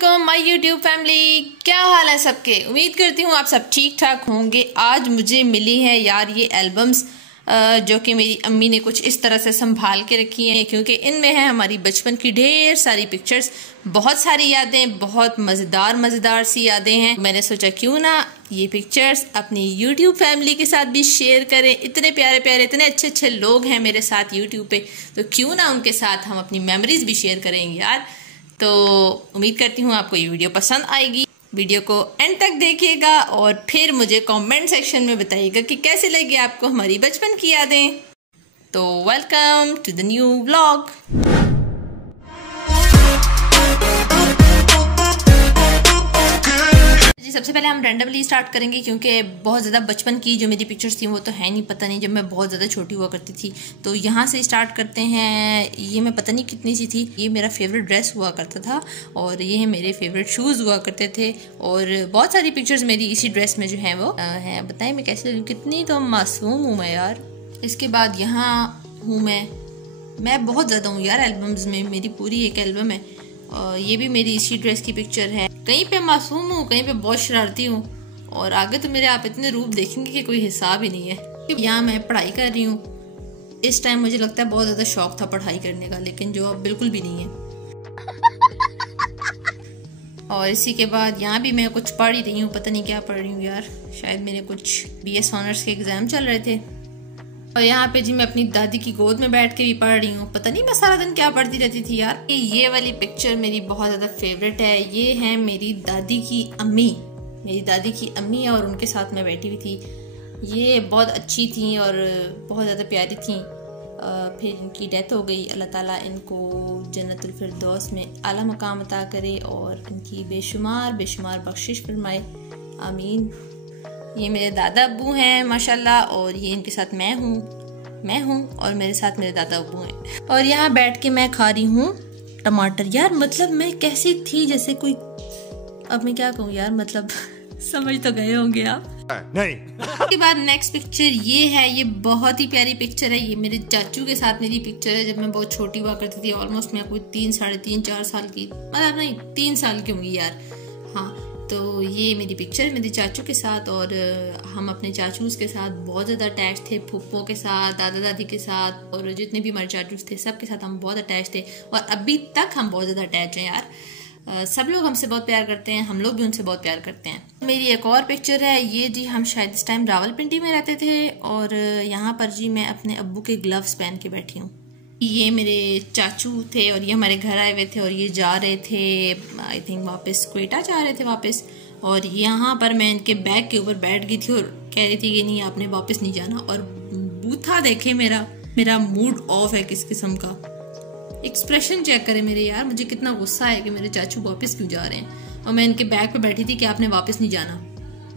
अस्सलामुअलैकुम my YouTube family, क्या हाल है सबके। उम्मीद करती हूँ आप सब ठीक ठाक होंगे। आज मुझे मिली है यार ये एल्बम्स जो कि मेरी अम्मी ने कुछ इस तरह से संभाल के रखी हैं, क्योंकि इनमें है हमारी बचपन की ढेर सारी पिक्चर्स, बहुत सारी यादें, बहुत मज़ेदार सी यादें हैं। मैंने सोचा क्यों ना ये पिक्चर्स अपनी यूट्यूब फैमिली के साथ भी शेयर करें। इतने प्यारे प्यारे, इतने अच्छे अच्छे लोग हैं मेरे साथ यूट्यूब पे, तो क्यों ना उनके साथ हम अपनी मेमोरीज भी शेयर करेंगे यार। तो उम्मीद करती हूँ आपको ये वीडियो पसंद आएगी। वीडियो को एंड तक देखिएगा और फिर मुझे कमेंट सेक्शन में बताइएगा कि कैसे लगी आपको हमारी बचपन की यादें। तो welcome to the new vlog. सबसे पहले हम रैंडमली स्टार्ट करेंगे, क्योंकि बहुत ज़्यादा बचपन की जो मेरी पिक्चर्स थी वो तो है नहीं, पता नहीं जब मैं बहुत ज़्यादा छोटी हुआ करती थी। तो यहाँ से स्टार्ट करते हैं। ये मैं पता नहीं कितनी सी थी। ये मेरा फेवरेट ड्रेस हुआ करता था और ये मेरे फेवरेट शूज़ हुआ करते थे, और बहुत सारी पिक्चर्स मेरी इसी ड्रेस में जो है वो हैं। बताएं मैं कैसे, कितनी तो मासूम हूँ मैं यार। इसके बाद यहाँ हूँ मैं बहुत ज़्यादा हूँ यार एल्बम्स में। मेरी पूरी एक एल्बम है और ये भी मेरी इसी ड्रेस की पिक्चर है। कहीं पे मासूम हूँ, कहीं पे बहुत शरारती हूँ, और आगे तो मेरे आप इतने रूप देखेंगे कि कोई हिसाब ही नहीं है। यहाँ मैं पढ़ाई कर रही हूँ। इस टाइम मुझे लगता है बहुत ज़्यादा शौक था पढ़ाई करने का, लेकिन जो अब बिल्कुल भी नहीं है। और इसी के बाद यहाँ भी मैं कुछ पढ़ ही रही हूँ, पता नहीं क्या पढ़ रही हूँ यार। शायद मेरे कुछ BS ऑनर्स के एग्जाम चल रहे थे। और यहाँ पे जी मैं अपनी दादी की गोद में बैठ के भी पढ़ रही हूँ। पता नहीं मैं सारा दिन क्या पढ़ती रहती थी यार। ये वाली पिक्चर मेरी बहुत ज़्यादा फेवरेट है। ये है मेरी दादी की अम्मी, मेरी दादी की अम्मी, और उनके साथ मैं बैठी हुई थी। ये बहुत अच्छी थी और बहुत ज़्यादा प्यारी थी। फिर इनकी डेथ हो गई। अल्लाह ताला इनको जन्नतुल फिरदौस में आला मकाम अता करे और इनकी बेशुमार बख्शिश फरमाए, आमीन। ये मेरे दादा अब्बू हैं माशाल्लाह, और ये इनके साथ मैं हूँ और मेरे साथ मेरे दादा अब्बू हैं। और यहाँ बैठ के मैं खा रही हूँ टमाटर। यार मतलब मैं कैसी थी जैसे कोई, अब मैं क्या कहूँ यार, मतलब समझ तो गए होंगे आप। नहीं। उसके बाद नेक्स्ट पिक्चर ये है। ये बहुत ही प्यारी पिक्चर है। ये मेरे चाचू के साथ मेरी पिक्चर है जब मैं बहुत छोटी हुआ करती थी। ऑलमोस्ट मैं कोई 3, साढ़े 3, 4 साल की, मतलब नहीं 3 साल की होंगी यार। हाँ, तो ये मेरी पिक्चर है मेरे चाचू के साथ, और हम अपने चाचूस के साथ बहुत ज़्यादा अटैच थे। फूफों के साथ, दादा दादी के साथ, और जितने भी हमारे चाचूस थे सब के साथ हम बहुत अटैच थे, और अभी तक हम बहुत ज़्यादा अटैच हैं यार। सब लोग हमसे बहुत प्यार करते हैं, हम लोग भी उनसे बहुत प्यार करते हैं। मेरी एक और पिक्चर है। ये जी हम शायद इस टाइम रावलपिंडी में रहते थे, और यहाँ पर जी मैं अपने अब्बू के ग्लव्स पहन के बैठी हूँ। ये मेरे चाचू थे और ये हमारे घर आए हुए थे, और ये जा रहे थे आई थिंक वापस क्वेटा जा रहे थे वापस। और यहाँ पर मैं इनके बैग के ऊपर बैठ गई थी और कह रही थी कि नहीं आपने वापस नहीं जाना। और बूथा देखे मेरा मूड ऑफ है किस किस्म का। एक्सप्रेशन चेक करे मेरे यार, मुझे कितना गुस्सा है कि मेरे चाचू वापस क्यों जा रहे हैं, और मैं इनके बैग पे बैठी थी कि आपने वापस नहीं जाना।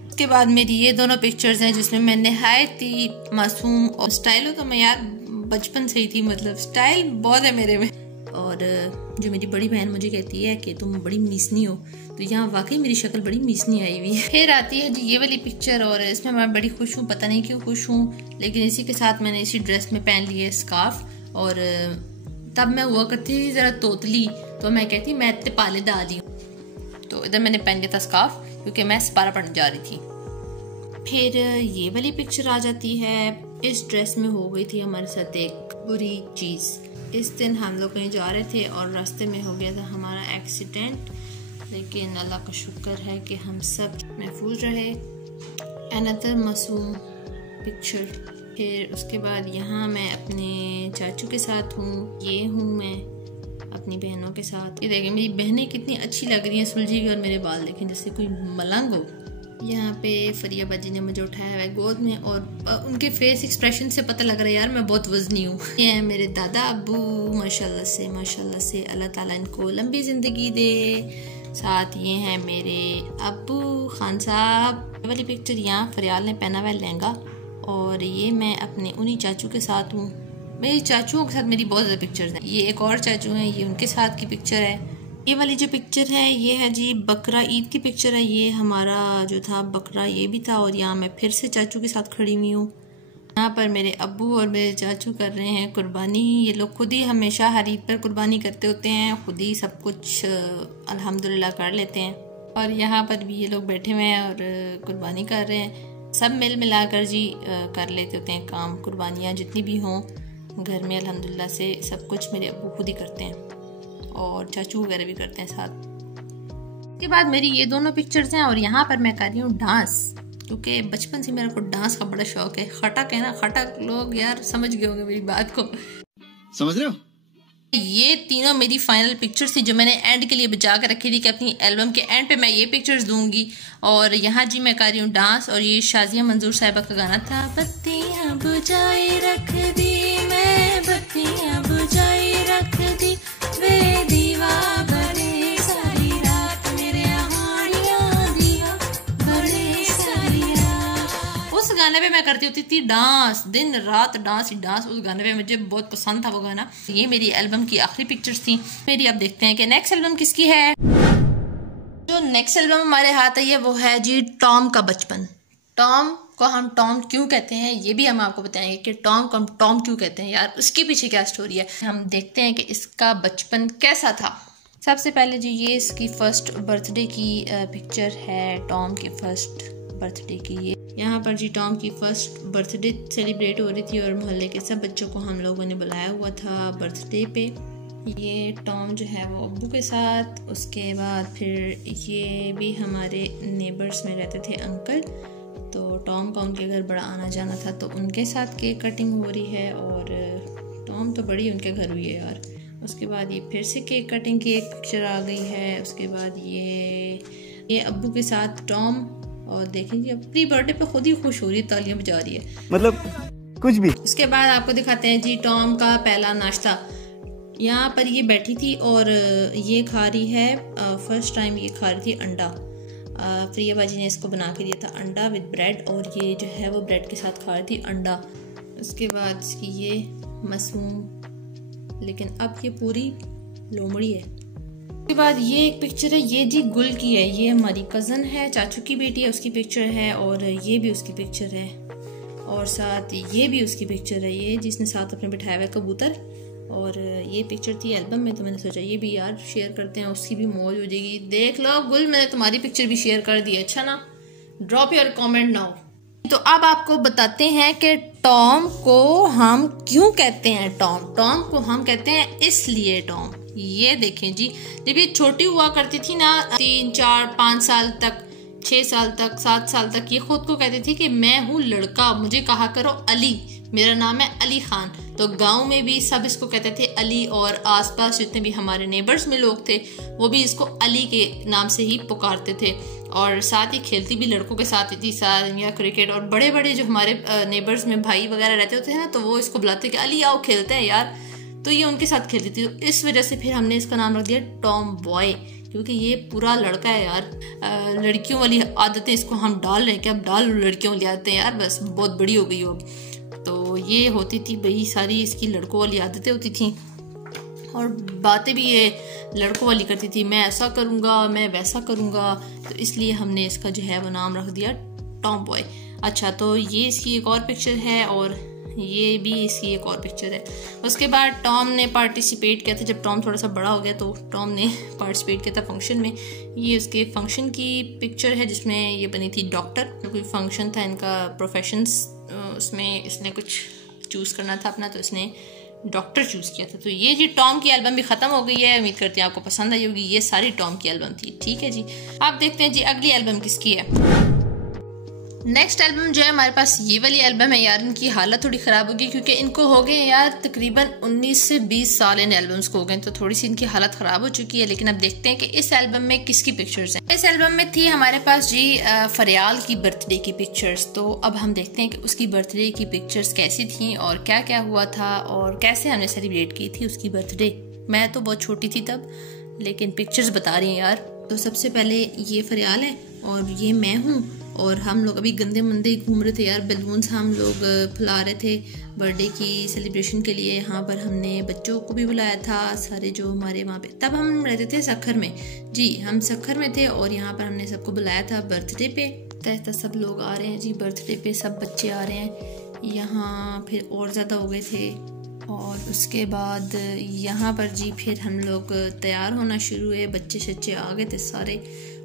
उसके बाद मेरी ये दोनों पिक्चर्स हैं जिसमें मैं नहायत ही मासूम, और स्टाइल हो तो मैं यार बचपन से ही थी, मतलब स्टाइल बहुत है मेरे में। और जो मेरी बड़ी बहन मुझे कहती है कि तुम बड़ी मीसनी हो, तो यहाँ वाकई मेरी शक्ल बड़ी मीसनी आई हुई है। फिर आती है जी ये वाली पिक्चर, और इसमें मैं बड़ी खुश हूँ, पता नहीं क्यों खुश हूँ, लेकिन इसी के साथ मैंने इसी ड्रेस में पहन ली है स्कार्फ। और तब मैं हुआ करती थी ज़रा तोतली, तो मैं कहती मैं इतने पाले दादी हूँ। तो इधर मैंने पहन लिया था स्कार्फ क्योंकि मैं सपारा पढ़ने जा रही थी। फिर ये वाली पिक्चर आ जाती है। इस ड्रेस में हो गई थी हमारे साथ एक बुरी चीज़। इस दिन हम लोग कहीं जा रहे थे और रास्ते में हो गया था हमारा एक्सीडेंट, लेकिन अल्लाह का शुक्र है कि हम सब महफूज रहे। अनदर मासूम पिक्चर। फिर उसके बाद यहाँ मैं अपने चाचू के साथ हूँ। ये हूँ मैं अपनी बहनों के साथ। ये देखें मेरी बहनें कितनी अच्छी लग रही हैं सुलझी हुई, और मेरे बाल देखें जैसे कोई मलंग हो। यहाँ पे फरिया बाजी ने मुझे उठाया है गोद में, और उनके फेस एक्सप्रेशन से पता लग रहा है यार मैं बहुत वजनी हूँ। ये है मेरे दादा अब्बू, माशाल्लाह से अल्लाह ताला इनको लंबी ज़िंदगी दे। साथ ये हैं मेरे अब्बू खान साहब। वाली पिक्चर यहाँ फरियाल ने पहना हुआ है लहंगा, और ये मैं अपने उन्हीं चाचू के साथ हूँ। मेरे चाचुओं के साथ मेरी बहुत ज़्यादा पिक्चर्स हैं। ये एक और चाचू हैं, ये उनके साथ की पिक्चर है। ये वाली जो पिक्चर है ये है जी बकरा ईद की पिक्चर है। ये हमारा जो था बकरा ये भी था, और यहाँ मैं फिर से चाचू के साथ खड़ी हुई हूँ। यहाँ पर मेरे अब्बू और मेरे चाचू कर रहे हैं कुर्बानी। ये लोग खुद ही हमेशा हर ईद पर कुर्बानी करते होते हैं, खुद ही सब कुछ अल्हम्दुलिल्लाह कर लेते हैं। और यहाँ पर भी ये लोग बैठे हुए हैं और कुर्बानी कर रहे हैं। सब मिल मिलाकर जी कर लेते होते हैं काम, कुर्बानियाँ जितनी भी हों घर में अल्हम्दुलिल्लाह से सब कुछ मेरे अब्बू खुद ही करते हैं और चाचू वगैरह भी करते हैं साथ। उसके बाद मेरी ये दोनों पिक्चर्स हैं और यहाँ पर मैं कर रही हूँ डांस, क्योंकि बचपन से मेरे को डांस का बड़ा शौक है। खटक है ना, खटक लोग यार समझ गए होंगे मेरी बात को, समझ रहे हो। ये तीनों मेरी फाइनल पिक्चर्स थी जो मैंने एंड के लिए बचा के रखी थी कि अपनी एल्बम के एंड पे मैं ये पिक्चर्स दूंगी। और यहाँ जी मैं कर रही हूँ डांस और ये शाजिया मंजूर साहिबा का गाना था। बत्तियां बुझाई रख दी मैं, बत्तियां बुझाई रख दी वे दीवा बड़े सारी रात मेरे हानियां दिया बड़े सारी रात। उस गाने पे मैं करती होती थी डांस, दिन रात डांस ही डांस। उस गाने पे मुझे बहुत पसंद था वो गाना। ये मेरी एल्बम की आखिरी पिक्चर्स थी मेरी। अब देखते हैं कि नेक्स्ट एल्बम किसकी है। जो नेक्स्ट एल्बम हमारे हाथ आई है वो है जी टॉम का बचपन। टॉम को हम टॉम क्यों कहते हैं ये भी हम आपको बताएंगे कि टॉम को हम टॉम क्यों कहते हैं यार, उसके पीछे क्या स्टोरी है। हम देखते हैं कि इसका बचपन कैसा था। सबसे पहले जी ये इसकी फर्स्ट बर्थडे की पिक्चर है, टॉम की फर्स्ट बर्थडे की। ये यहाँ पर जी टॉम की फर्स्ट बर्थडे सेलिब्रेट हो रही थी और मोहल्ले के सब बच्चों को हम लोगों ने बुलाया हुआ था बर्थडे पे। ये टॉम जो है वो अब्बू के साथ, उसके बाद फिर ये भी हमारे नेबर्स में रहते थे अंकल, तो टॉम का उनके घर बड़ा आना जाना था तो उनके साथ केक कटिंग हो रही है। और टॉम तो बड़ी उनके घर हुई है यार। उसके बाद ये फिर से केक कटिंग की एक पिक्चर आ गई है। उसके बाद ये अब्बू के साथ टॉम, और देखेंगे अपनी बर्थडे पे खुद ही खुश हो रही है, तालियां बजा रही है, मतलब कुछ भी। उसके बाद आपको दिखाते हैं जी टॉम का पहला नाश्ता। यहाँ पर ये बैठी थी और ये खा रही है, फर्स्ट टाइम ये खा रही थी अंडा। प्रिया बाजी ने इसको बना के दिया था अंडा विद ब्रेड, और ये जो है वो ब्रेड के साथ खा रही थी अंडा। उसके बाद इसकी ये मासूम, लेकिन अब ये पूरी लोमड़ी है। उसके बाद ये एक पिक्चर है, ये जी गुल की है। ये हमारी कज़न है, चाचू की बेटी है, उसकी पिक्चर है। और ये भी उसकी पिक्चर है और साथ ये भी उसकी पिक्चर है, ये जिसने साथ अपने बिठाया हुआ कबूतर। और ये पिक्चर थी एल्बम में, तो मैंने सोचा ये भी यार शेयर करते हैं, उसकी भी मौज हो जाएगी। देख लो गुल, मैंने तुम्हारी पिक्चर भी शेयर कर दी, अच्छा ना। Drop your comment now. तो अब आपको बताते हैं कि टॉम को हम क्यों कहते हैं टॉम। टॉम को हम कहते हैं इसलिए टॉम, ये देखें जी, जब ये छोटी हुआ करती थी ना 3, 4, 5 साल तक, 6 साल तक, 7 साल तक, ये खुद को कहती थी कि मैं हूँ लड़का, मुझे कहा करो अली, मेरा नाम है अली खान। तो गांव में भी सब इसको कहते थे अली, और आसपास जितने भी हमारे नेबर्स में लोग थे वो भी इसको अली के नाम से ही पुकारते थे। और साथ ही खेलती भी लड़कों के साथ थी, साथ या क्रिकेट। और बड़े बड़े जो हमारे नेबर्स में भाई वगैरह रहते होते हैं ना, तो वो इसको बुलाते कि अली आओ खेलते हैं यार, तो ये उनके साथ खेलती थी। तो इस वजह से फिर हमने इसका नाम रख दिया टॉम बॉय, क्योंकि ये पूरा लड़का है यार। लड़कियों वाली आदतें इसको हम डाल रहे हैं कि अब डाल लड़कियों वाली आदतें यार, बस बहुत बड़ी हो गई हो। तो ये होती थी भाई, सारी इसकी लड़कों वाली आदतें होती थी और बातें भी ये लड़कों वाली करती थी, मैं ऐसा करूँगा, मैं वैसा करूँगा। तो इसलिए हमने इसका जो है वो नाम रख दिया टॉम बॉय। अच्छा, तो ये इसकी एक और पिक्चर है और ये भी इसकी एक और पिक्चर है। उसके बाद टॉम ने पार्टिसिपेट किया था, जब टॉम थोड़ा सा बड़ा हो गया तो टॉम ने पार्टिसिपेट किया था फंक्शन में। ये उसके फंक्शन की पिक्चर है जिसमें ये बनी थी डॉक्टर। कोई फंक्शन था इनका प्रोफेशंस, उसमें इसने कुछ चूज़ करना था अपना, तो इसने डॉक्टर चूज़ किया था। तो ये जी टॉम की एल्बम भी ख़त्म हो गई है, उम्मीद करती हूँ आपको पसंद आई होगी। ये सारी टॉम की एल्बम थी, ठीक है जी। आप देखते हैं जी अगली एल्बम किसकी है। नेक्स्ट एल्बम जो है हमारे पास ये वाली एल्बम है यार। इनकी हालत थोड़ी ख़राब होगी क्योंकि इनको हो गए यार तकरीबन 19 से 20 साल इन एल्बम्स को हो गए, तो थोड़ी सी इनकी हालत ख़राब हो चुकी है। लेकिन अब देखते हैं कि इस एल्बम में किसकी पिक्चर्स हैं। इस एल्बम में थी हमारे पास जी फरियाल की बर्थडे की पिक्चर्स। तो अब हम देखते हैं कि उसकी बर्थडे की पिक्चर्स कैसी थी और क्या क्या हुआ था और कैसे हमने सेलिब्रेट की थी उसकी बर्थडे। मैं तो बहुत छोटी थी तब, लेकिन पिक्चर्स बता रही हैं यार। तो सबसे पहले ये फरियाल है और ये मैं हूँ, और हम लोग अभी गंदे मंदे घूम रहे थे यार। बैलून्स हम लोग फुला रहे थे बर्थडे की सेलिब्रेशन के लिए। यहाँ पर हमने बच्चों को भी बुलाया था, सारे जो हमारे वहाँ पे, तब हम रहते थे सखर में जी, हम सखर में थे और यहाँ पर हमने सबको बुलाया था बर्थडे पे। तहत सब लोग आ रहे हैं जी बर्थडे पे, सब बच्चे आ रहे हैं। यहाँ फिर और ज़्यादा हो गए थे। और उसके बाद यहाँ पर जी फिर हम लोग तैयार होना शुरू हुए, बच्चे शच्चे आ गए थे सारे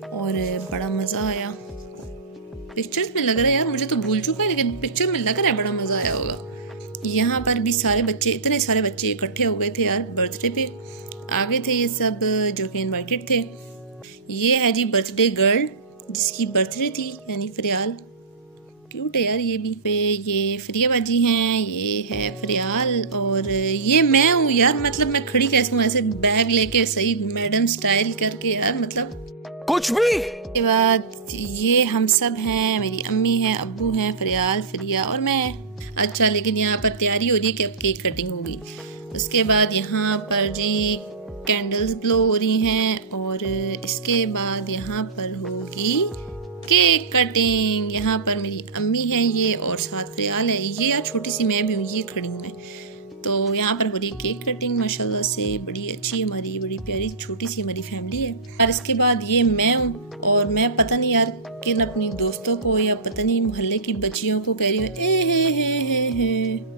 और बड़ा मज़ा आया। पिक्चर्स में लग रहा है यार, मुझे तो भूल चुका है लेकिन पिक्चर में लग रहा है बड़ा मज़ा आया होगा। यहाँ पर भी सारे बच्चे, इतने सारे बच्चे इकट्ठे हो गए थे यार, बर्थडे पे आ गए थे ये सब जो कि इनवाइटेड थे। ये है जी बर्थडे गर्ल जिसकी बर्थडे थी, यानी फरियाल। क्यूट है यार ये भी। पे ये फरिया बाजी हैं, ये है फरियाल और ये मैं हूँ यार। मतलब मैं खड़ी कैसे हूँ ऐसे बैग लेके सही मैडम स्टाइल करके यार, मतलब कुछ भी। के बाद ये हम सब हैं, मेरी अम्मी हैं, अब्बू हैं, फरियाल, फरिया और मैं। अच्छा, लेकिन यहाँ पर तैयारी हो रही है कि अब केक कटिंग होगी। उसके बाद यहाँ पर जी कैंडल्स ब्लो हो रही हैं और इसके बाद यहाँ पर होगी केक कटिंग। यहाँ पर मेरी अम्मी है ये और साथ फरियाल है। ये यार छोटी सी मैं भी हूँ, ये खड़ी हूँ मैं। तो यहाँ पर हो रही केक कटिंग माशाल्लाह से, बड़ी अच्छी हमारी, बड़ी प्यारी छोटी सी हमारी फैमिली है। और इसके बाद ये मैं हूँ और मैं पता नहीं यार किन अपनी दोस्तों को या पता नहीं मोहल्ले की बच्चियों को कह रही हूँ ए हे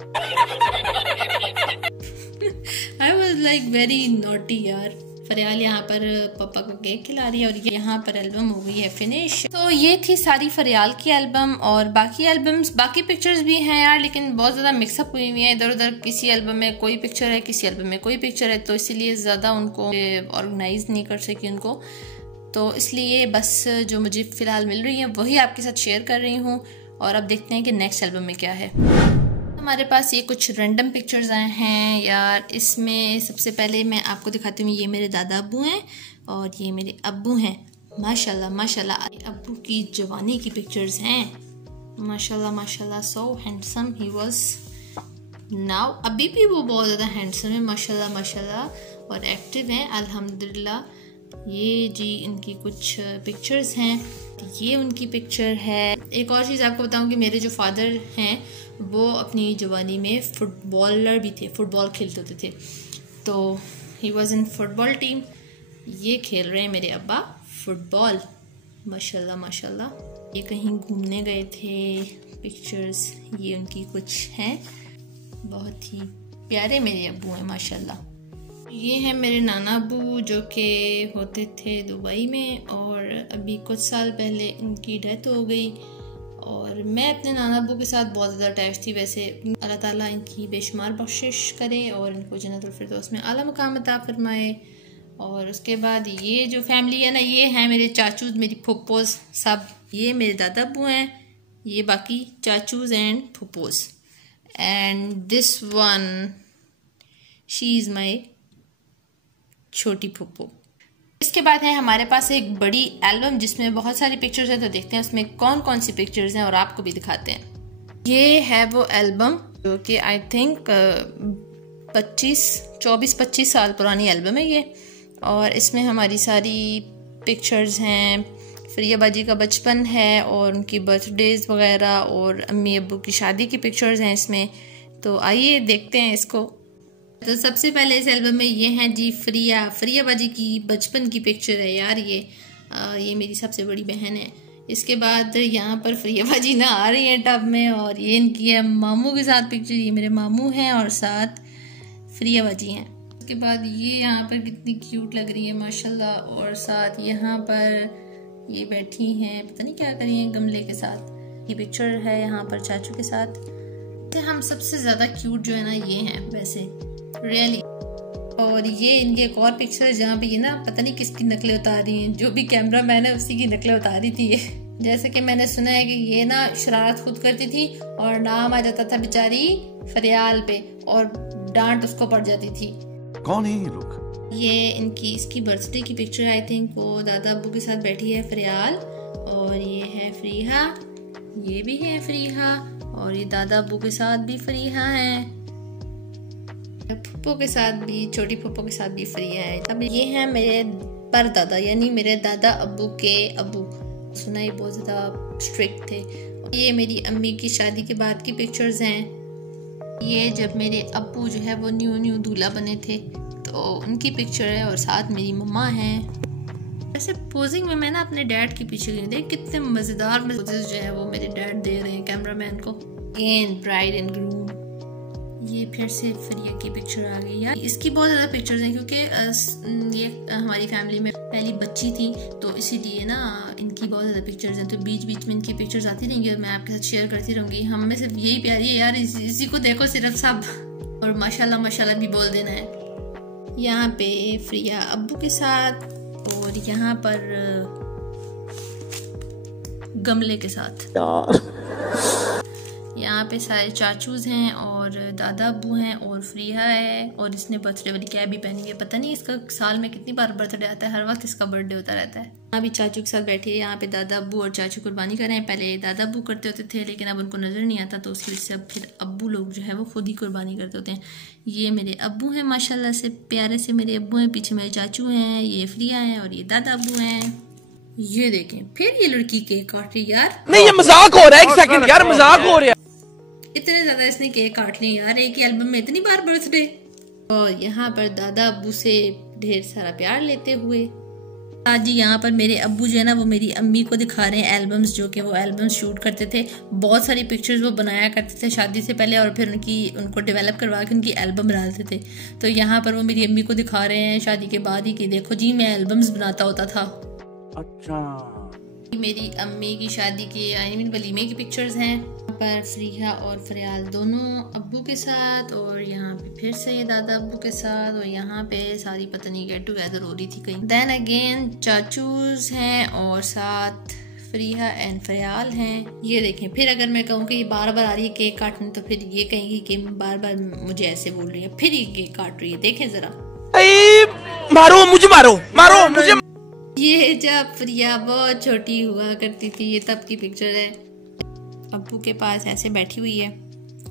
I was like very naughty यार। फरियाल यहाँ पर पापा को केक खिला रही है और यहाँ पर एल्बम हो गई है फिनिश। तो ये थी सारी फरियाल की एल्बम और बाकी एल्बम्स, बाकी पिक्चर्स भी हैं यार, लेकिन बहुत ज़्यादा मिक्सअप हुई हुई है इधर उधर। किसी एल्बम में कोई पिक्चर है, किसी एल्बम में कोई पिक्चर है, तो इसीलिए ज़्यादा उनको ऑर्गेनाइज नहीं कर सकी उनको। तो इसलिए बस जो मुझे फ़िलहाल मिल रही है वही आपके साथ शेयर कर रही हूँ और अब देखते हैं कि नेक्स्ट एल्बम में क्या है। हमारे पास ये कुछ रैंडम पिक्चर्स आए हैं यार। इसमें सबसे पहले मैं आपको दिखाती हूँ, ये मेरे दादा अब्बू हैं और ये मेरे अब्बू हैं। माशाल्लाह माशाल्लाह, अब्बू की जवानी की पिक्चर्स हैं। माशाल्लाह माशाल्लाह, सो हैंडसम ही वाज नाउ। अभी भी वो बहुत ज़्यादा हैंडसम है माशाल्लाह माशाल्लाह और एक्टिव हैं अल्हम्दुलिल्लाह। ये जी इनकी कुछ पिक्चर्स हैं, ये उनकी पिक्चर है। एक और चीज़ आपको बताऊं कि मेरे जो फादर हैं वो अपनी जवानी में फुटबॉलर भी थे, फुटबॉल खेलते होते थे, तो he was in football team. ये खेल रहे हैं मेरे अब्बा फुटबॉल माशाल्लाह माशाल्लाह। ये कहीं घूमने गए थे, पिक्चर्स ये उनकी कुछ हैं। बहुत ही प्यारे मेरे अब्बू हैं माशाल्लाह। ये हैं मेरे नाना अब्बू जो कि होते थे दुबई में और अभी कुछ साल पहले इनकी डेथ हो गई। और मैं अपने नाना अब्बू के साथ बहुत ज़्यादा अटैच थी। वैसे अल्लाह ताला इनकी बेशुमार बख्शिश करे और इनको जन्नतुल फिरदौस में आला मकाम अता फरमाए। और उसके बाद ये जो फैमिली है ना, ये हैं मेरे चाचूज, मेरी फुप्पोज सब। ये मेरे दादा अब्बू हैं, ये बाकी चाचूज एंड फुप्पोज। And this one she is my छोटी फुप्पो। इसके बाद है हमारे पास एक बड़ी एल्बम जिसमें बहुत सारी पिक्चर्स हैं, तो देखते हैं उसमें कौन कौन सी पिक्चर्स हैं और आपको भी दिखाते हैं। ये है वो एल्बम जो कि आई थिंक 24-25 साल पुरानी एल्बम है ये। और इसमें हमारी सारी पिक्चर्स हैं। फरिया बाजी का बचपन है और उनकी बर्थडेज वगैरह और अम्मी अब्बू की शादी की पिक्चर्स हैं इसमें। तो आइए देखते हैं इसको। तो सबसे पहले इस एल्बम में ये हैं जी फरिया बाजी की बचपन की पिक्चर है यार। ये मेरी सबसे बड़ी बहन है। इसके बाद यहाँ पर फरिया बाजी ना आ रही हैं टब में और ये इनकी है मामू के साथ पिक्चर। ये मेरे मामू हैं और साथ फरिया बाजी हैं। उसके बाद ये यहाँ पर कितनी क्यूट लग रही है माशाल्लाह। और साथ यहाँ पर ये बैठी हैं, पता नहीं क्या कर रही हैं गमले के साथ। ये पिक्चर है यहाँ पर चाचू के साथ। हम सबसे ज़्यादा क्यूट जो है ना ये हैं वैसे रियली। और ये इनकी एक और पिक्चर है जहाँ पे ये ना पता नहीं किसकी नकलें उतार रही हैं, जो भी कैमरा मैन है उसी की नकलें उतार रही थी ये। जैसे कि मैंने सुना है कि ये ना शरारत खुद करती थी और नाम आ जाता था बेचारी फरियाल पे और डांट उसको पड़ जाती थी। कौन है ये लोग? ये इनकी इसकी बर्थडे की पिक्चर आई थिंक। वो दादा अब्बू के साथ बैठी है फरियाल और ये है फरीहा, ये भी है फरीहा और ये दादा अब्बू के साथ भी फरीहा है, फुप्पो के साथ भी, छोटी फुप्पो के साथ भी फरिया है। अब ये हैं मेरे परदादा यानी मेरे दादा अब्बू के अब्बू। सुना ये बहुत ज़्यादा स्ट्रिक्ट थे। ये मेरी अम्मी की शादी के बाद की पिक्चर्स हैं। ये जब मेरे अब्बू जो है वो न्यू दूल्हा बने थे तो उनकी पिक्चर है और साथ मेरी मम्मा हैं। ऐसे पोजिंग में मैं ना अपने डैड के पीछे गई, देख कितने मज़ेदार पोजेस जो है वो मेरे डैड दे रहे हैं कैमरामैन को। Again bride and groom. ये फिर से फरिया की पिक्चर आ गई यार। इसकी बहुत ज़्यादा पिक्चर्स हैं क्योंकि ये हमारी फैमिली में पहली बच्ची थी, तो इसीलिए ना इनकी बहुत ज़्यादा पिक्चर्स हैं। तो बीच बीच में इनकी पिक्चर्स आती रहेंगी और मैं आपके साथ शेयर करती रहूँगी। हम में सिर्फ यही प्यारी है यार, इसी को देखो सिर्फ सब, और माशाल्लाह माशाल्लाह भी बोल देना है। यहाँ पे फ्रिया अब्बू के साथ और यहाँ पर गमले के साथ। यहाँ पे सारे चाचूज हैं और दादा अब्बू हैं और फ्रिया है, और इसने बर्थडे वाली कैप भी पहनी है। पता नहीं इसका साल में कितनी बार बर्थडे आता है, हर वक्त इसका बर्थडे होता रहता है। यहाँ भी चाचू के साथ बैठे हैं। यहाँ पे दादा अब्बू और चाचू कुर्बानी कर रहे हैं। पहले दादा अब्बू करते होते थे लेकिन अब उनको नजर नहीं आता, तो उसकी वजह से अब फिर अब्बू लोग जो है वो खुद ही कुर्बानी करते होते हैं। ये मेरे अब्बू हैं, माशाल्लाह से प्यारे से मेरे अब्बू हैं। पीछे मेरे चाचू हैं, ये फ्रिया हैं और ये दादा अब्बू हैं। ये देखें फिर ये लड़की केक काट रही यार। नहीं ये मजाक हो रहा है, एक सेकंड यार, मजाक हो रहा है। इतने ज्यादा इसने केक काट लिए यार, एक ही एल्बम में इतनी बार बर्थडे। और यहाँ पर दादा अब्बू से ढेर सारा प्यार लेते हुए। आज जी यहाँ पर मेरे अब्बू जो है ना वो मेरी अम्मी को दिखा रहे हैं एल्बम्स, जो कि वो एल्बम्स शूट करते थे। बहुत सारी पिक्चर्स वो बनाया करते थे शादी से पहले, और फिर उनको डेवलप करवा के उनकी एल्बम बनाते थे। तो यहाँ पर वो मेरी अम्मी को दिखा रहे हैं शादी के बाद ही कि देखो जी मैं एल्बम्स बनाता होता था। अच्छा, मेरी अम्मी की शादी की वलीमे की पिक्चर्स हैं। यहाँ पर फ्रिया और फरियाल दोनों अब्बू के साथ, और यहाँ पे फिर से ये दादा अब्बू के साथ, और यहाँ पे सारी पता नहीं गेट टुगेदर हो रही थी कहीं। देन अगेन चाचूज हैं और साथ फ्रिया एंड फरियाल हैं। ये देखें फिर अगर मैं कहूँ कि ये बार बार आ रही है केक काटने, तो फिर ये कहेंगी कि बार बार मुझे ऐसे बोल रही है, फिर ये केक काट रही है। देखें जरा, मारो मुझे, मारो मारो मुझे। ये जब फ्रिया बहुत छोटी हुआ करती थी, ये तब की पिक्चर है। अब्बू के पास ऐसे बैठी हुई है।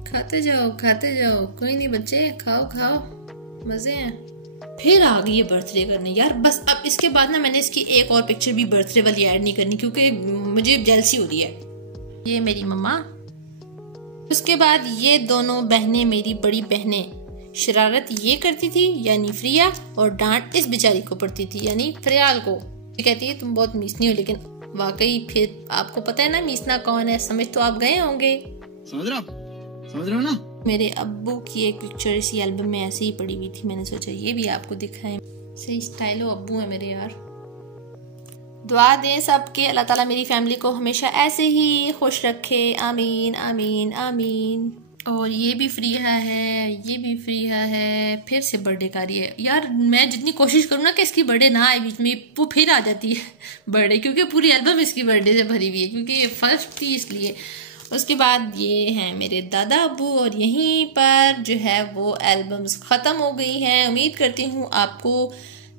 खाते जाओ कोई नहीं बच्चे, खाओ खाओ, मजे हैं। फिर आ गई है बर्थडे करने यार। बस अब इसके बाद ना मैंने इसकी एक और पिक्चर भी बर्थडे वाली ऐड नहीं करनी, क्योंकि मुझे जेलसी हो रही है। ये मेरी मम्मा, उसके बाद ये दोनों बहनें मेरी बड़ी बहनें। शरारत ये करती थी यानी फ्रिया, और डांट इस बेचारी को पड़ती थी यानी फरियाल को। कहती है तुम बहुत मीसनी हो, लेकिन वाकई फिर आपको पता है ना मीसना कौन है, समझ तो आप गए होंगे। समझ रहे हो ना। मेरे अब्बू की एक पिक्चर इसी एल्बम में ऐसे ही पड़ी हुई थी, मैंने सोचा ये भी आपको दिखाएं। सही स्टाइलो अब्बू है मेरे यार। दुआ दें सबके, अल्लाह ताला मेरी फैमिली को हमेशा ऐसे ही खुश रखे, आमीन आमीन आमीन। और ये भी फ्रिया है, ये भी फ्रिया है। फिर से बर्थडे का रही है यार। मैं जितनी कोशिश करूँ ना कि इसकी बर्थडे ना आए बीच में, वो फिर आ जाती है बर्थडे, क्योंकि पूरी एल्बम इसकी बर्थडे से भरी हुई है, क्योंकि ये फर्स्ट थी इसलिए। उसके बाद ये हैं मेरे दादा अब्बू, और यहीं पर जो है वो एल्बम्स ख़त्म हो गई हैं। उम्मीद करती हूँ आपको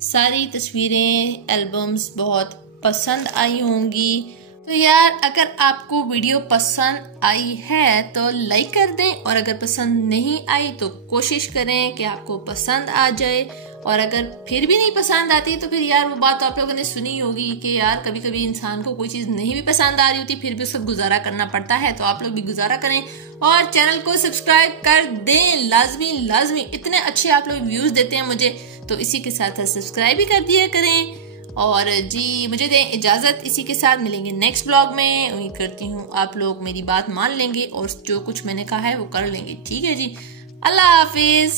सारी तस्वीरें एल्बम्स बहुत पसंद आई होंगी। तो यार अगर आपको वीडियो पसंद आई है तो लाइक कर दें, और अगर पसंद नहीं आई तो कोशिश करें कि आपको पसंद आ जाए। और अगर फिर भी नहीं पसंद आती तो फिर यार वो बात आप लोगों ने सुनी होगी कि यार कभी कभी इंसान को कोई चीज़ नहीं भी पसंद आ रही होती, फिर भी उसका गुजारा करना पड़ता है। तो आप लोग भी गुजारा करें और चैनल को सब्सक्राइब कर दें, लाजमी लाजमी। इतने अच्छे आप लोग व्यूज़ देते हैं मुझे, तो इसी के साथ सब्सक्राइब भी कर दिया करें। और जी मुझे दें इजाज़त, इसी के साथ मिलेंगे नेक्स्ट ब्लॉग में। उम्मीद करती हूँ आप लोग मेरी बात मान लेंगे और जो कुछ मैंने कहा है वो कर लेंगे। ठीक है जी, अल्लाह हाफिज़।